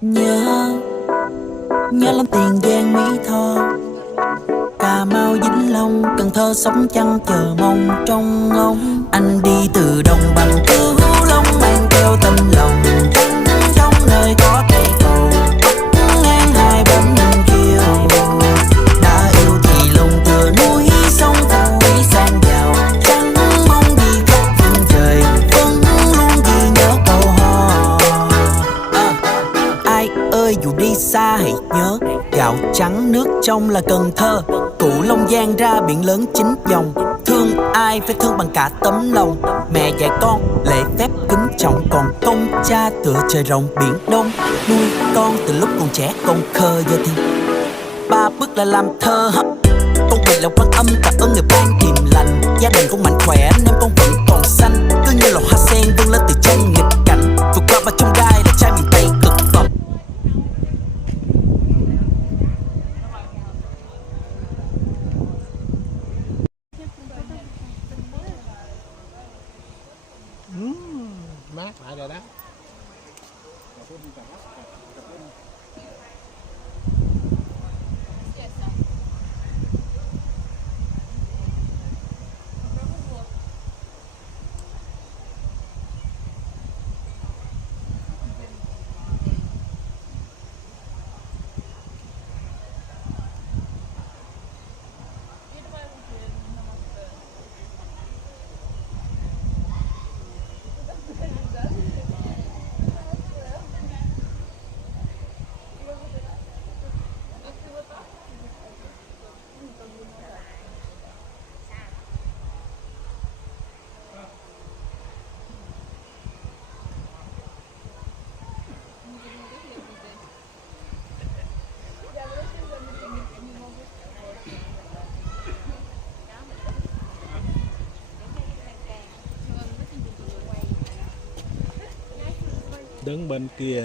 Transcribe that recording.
Nhớ, nhớ lắm Tiền Giang Mỹ Tho, Cà Mau Vĩnh Long, Cần Thơ Sóc Trăng chờ mong trong ngóng. Anh đi từ đồng bằng Cửu Long mang theo tâm lòng, trong nơi có cây cầu ngang hai bên kiều. Đã yêu thì lòng tựa núi sông vui sang giàu, chẳng mong đi khắp phương trời, vẫn luôn ghi nhớ câu hò. Ai ơi dù đi xa hãy nhớ, gạo trắng nước trong là Cần Thơ, Cửu Long Giang ra biển lớn chính dòng. Thương ai phải thương bằng cả tấm lòng, mẹ dạy con lễ phép kính trọng, còn công cha tựa trời rộng biển đông. Nuôi con từ lúc còn trẻ con khờ, giờ thì ba bước là làm thơ. Con quỳ là Quan Âm tạ ơn người ban điềm lành, gia đình con mạnh khỏe nên con vẫn còn xanh, cứ như là hoa sen vươn lên từ trong nghịch cảnh, vượt qua ba trong gai là trai miền Tây cực phẩm. Mát lại rồi đó. Đứng bên kia